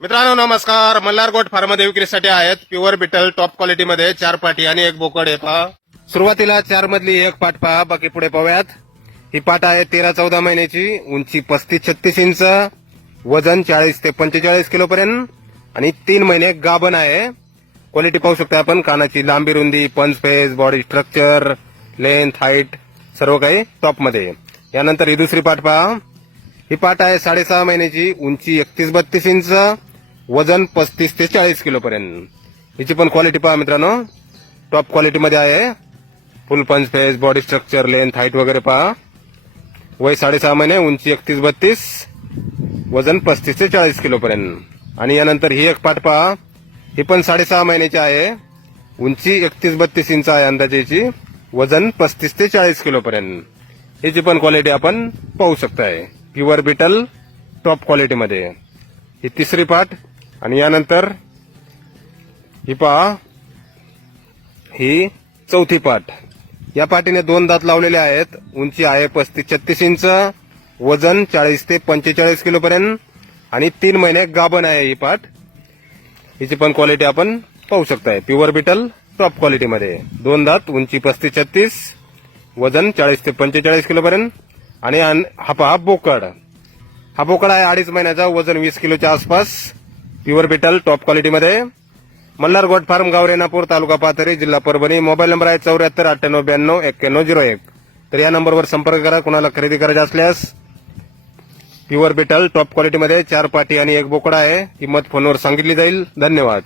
मित्रांनो नमस्कार. मल्हार गोट फार्ममध्ये विक्रीसाठी आहेत प्युअर बिटल टॉप क्वालिटीमध्ये 4 पाटी आणि 1 बोकड आहे. पहा सुरुवातीला 4 मधली 1 पाट पहा. बाकी पुढे पाहूयात. ही पाट आहे 13-14 महिन्याची, उंची 35-36 इंच, वजन 40 ते 45 किलो पर्यंत आणि 3 महिने गाभण आहे. क्वालिटी पाहू शकता आपण. कानाची लांबी रुंदी, पंच face, body structure, length, height सर्व काही टॉप मध्ये. यानंतर ही दुसरी पाट पहा. ही पाट आहे 6.5 महिन्याची, उंची 31-32 इंच, वजन 35 ते 40 किलो पर्यंत. हिची पण क्वालिटी पहा मित्रांनो, टॉप क्वालिटी मध्ये आहे. फुल पंच face, body structure, length, height वगैरे पहा. वय 6.5 महिने, उंची 31-32, वजन 35 ते 40 किलो पर्यंत. आणि यानंतर ही एक पाट पहा. ही पण 6.5 महिन्याची आहे, उंची 31-32 इंच आहे अंदाजेची, वजन 35 ते 40 किलो पर्यंत. हिची पण क्वालिटी आपण पाहू शकताय. प्युअर बिटल टॉप क्वालिटी मध्ये. ही तिसरी पाट. आणि यानंतर ही पहा, ही चौथी पाट. या पाटीने 2 दात लावलेले आहेत. उंची आहे 35-36 इंच, वजन 40 ते 45 किलो पर्यंत आणि 3 महिने गाभण आहे ही पाट. हिची पण क्वालिटी आपण पाहू शकताय. प्युअर बिटल टॉप क्वालिटी मध्ये. 2 दात, उंची 35-36, वजन 40 ते 45 किलो पर्यंत. आणि हा पहा बोकड. हा बोकड आहे 2.5 महिन्याचा, वजन 20 किलोच्या आसपास. प्युअर बिटल टॉप क्वालिटी मध्ये. मल्हार गोट फार्म, गाव रेणापूर, तालुका पाथरी, जिल्हा परभणी. मोबाईल नंबर आहे 74 98 92 91 01. तर या नंबरवर संपर्क करा कुणाला खरेदी करायची असल्यास. प्युअर बिटल टॉप क्वालिटी मध्ये 4 पाटी आणि 1 बोकड आहे. किंमत फोनवर सांगितली जाईल. धन्यवाद.